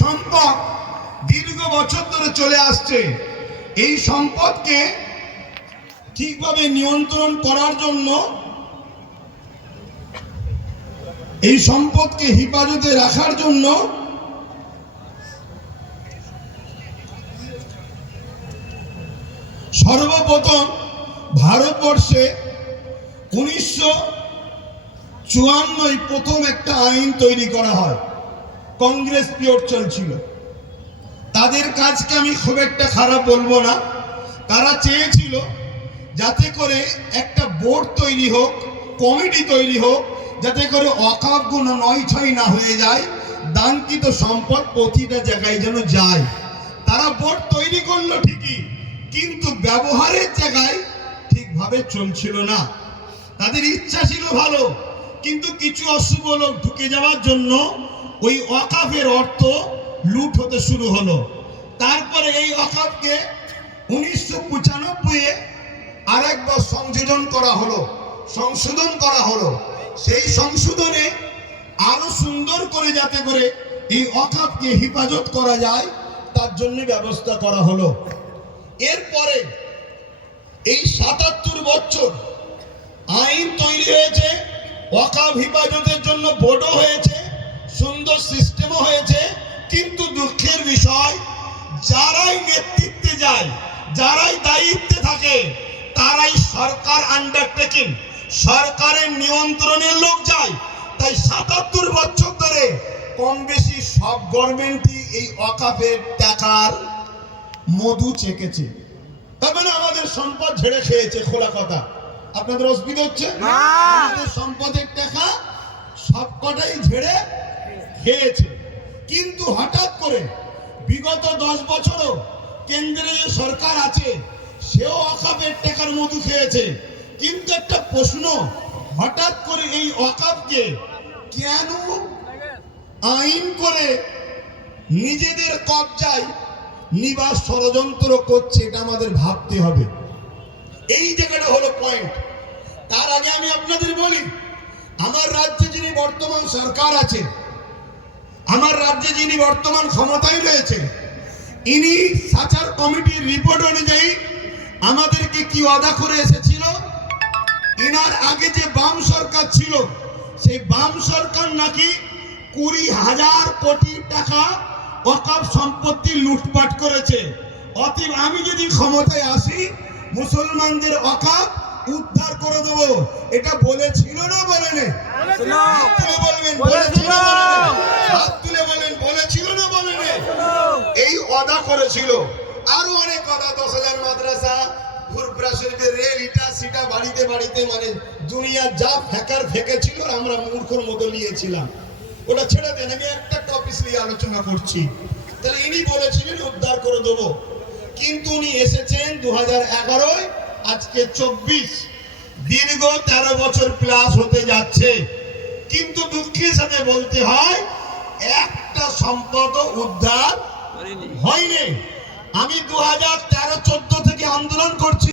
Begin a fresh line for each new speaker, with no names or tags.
সম্পদ দীর্ঘ বছর ধরে চলে আসছে। এই সম্পদকে ঠিকভাবে নিয়ন্ত্রণ করার জন্য এই সম্পদকে হেফাজতে রাখার জন্য সর্বপ্রথম ভারতবর্ষে উনিশশো চুয়ান্নয় প্রথম একটা আইন তৈরি করা হয়। কংগ্রেস পিওর চলছিল। তাদের কাজকে আমি খুব একটা খারাপ বলব না। তারা চেয়েছিল যাতে করে একটা বোর্ড তৈরি হোক, কমিটি তৈরি হোক, যাতে করে অকাপগুলো নয় ছয় না হয়ে যায়, দানকৃত সম্পদ প্রতিটা জায়গায় যেন যায়। তারা বোর্ড তৈরি করল ঠিকই, কিন্তু ব্যবহারের জায়গায় ঠিকভাবে চলছিল না। তাদের ইচ্ছা ছিল ভালো, কিন্তু কিছু অশুভ লোক ঢুকে যাওয়ার জন্য ওই অকাফের অর্থ লুট হতে শুরু হলো। তারপরে এই অকাফকে উনিশশো পঁচানব্বই আরেকবার সংযোজন করা হলো, সংশোধন করা হলো। সেই সংশোধনে আরও সুন্দর করে যাতে করে এই অকাফকে হেফাজত করা যায়, তার জন্য ব্যবস্থা করা হলো। এরপরে এই সাতাত্তর বছর আইন তৈরি হয়েছে ওয়াকাব হেফাজতের জন্য বোর্ডও হয়েছে। সিস্টেমও হয়েছে কিন্তু দুঃখের বিষয় যারাই নেতৃত্বে যায় যারাই দায়িত্বে থাকে তারাই সরকার আন্ডারটেকিং সরকারের নিয়ন্ত্রণের লোক যায়। তাই সাতাত্তর বছর ধরে কম বেশি সব গভর্নমেন্টই এই অকাপের টাকার মধু চেকেছে। তার মানে আমাদের সম্পদ ঝেড়ে খেয়েছে খোলা কথা। আপনাদের অসুবিধা হচ্ছে? সম্পদের টাকা সবকটাই ঝেড়ে খেয়েছে কিন্তু হঠাৎ করে বিগত দশ বছরও কেন্দ্রে সরকার আছে, সেও অকাপের টাকার মধু খেয়েছে। কিন্তু একটা প্রশ্ন, হঠাৎ করে এই অকাপকে কেন আইন করে নিজেদের কবজায় নিবাস ষড়যন্ত্র করছে, এটা আমাদের ভাবতে হবে। এই জায়গাটা হলো পয়েন্ট তার আগে আমি আপনাদের বলি, আমার রাজ্যে যিনি বর্তমান সরকার আছে রাজ্যে যিনি বর্তমান ক্ষমতায় রয়েছে ইনি সাচার কমিটির রিপোর্ট অনুযায়ী আমাদেরকে কি অদা করে এসেছিল? ইনার আগে যে বাম সরকার ছিল, সেই বাম সরকার নাকি কুড়ি হাজার কোটি টাকা অকাপ সম্পত্তি লুটপাট করেছে। অতএব আমি যদি ক্ষমতায় আসি, মুসলমানদের অকাপ উদ্ধার করে দেবো। এটা বলেছিল না বলেনি হাত তুলে বলবেন বলেছিল না বলেনি? হাত তুলে বলেন বলেছিল না বলেনি এই অদা করেছিল। আরও অনেক কথা দশ হাজার মাদ্রাসা রেল ইটা সিটা বাড়িতে বাড়িতে মানে দুনিয়া যা ফেকার আমরা মূর্খর মতো নিয়েছিলাম। ওটা ছেড়ে দেন, আমি একটা টপিক নিয়ে আলোচনা করছি। তাহলে ইনি বলেছিলেন, উদ্ধার করে দেবো। কিন্তু উনি এসেছেন দু হাজার আজকে চব্বিশ। দীর্ঘ তেরো বছর প্লাস হতে যাচ্ছে। কিন্তু দুঃখের সাথে বলতে হয়, একটা সম্পদ উদ্ধার হয়নি। আমি দু হাজার তেরো চোদ্দ থেকে আন্দোলন করছি।